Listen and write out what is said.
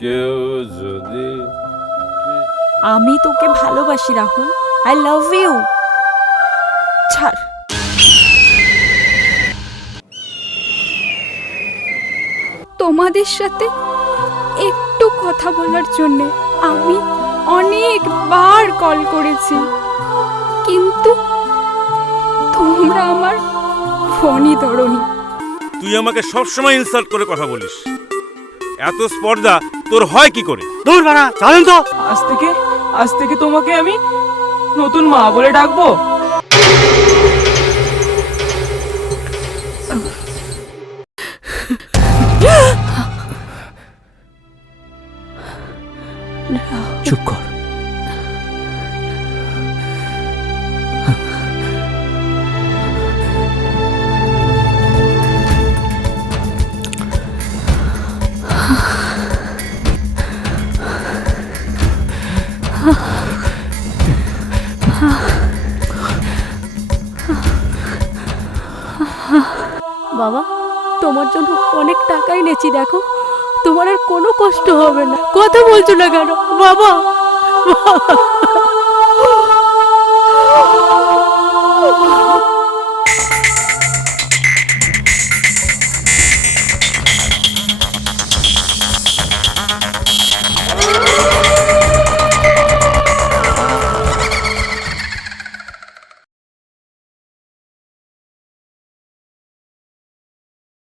কেউ যদি আমি তোকে ভালোবাসি, রাহুল। আই লাভ ইউ ছাড়। তোমাদের সাথে একটু কথা বলার জন্য আমি অনেকবার কল করেছি। কিন্তু তোমরা আমার ফোনই ধরোনি। তুই আমাকে সবসময় ইনসাল্ট করে কথা বলিস। এত স্পর্ধা তোর হয় কি করে? দূর বাড়া চলেন তো? আজ থেকে আজ থেকে তোমাকে আমি নতুন মা বলে ডাকবো। চুপ কর। বাবা, তোমার জন্য অনেক টাকাই নেছি দেখো। তোমার আর কোনো কষ্ট হবে না। কথা বলছো না কেন? বাবা।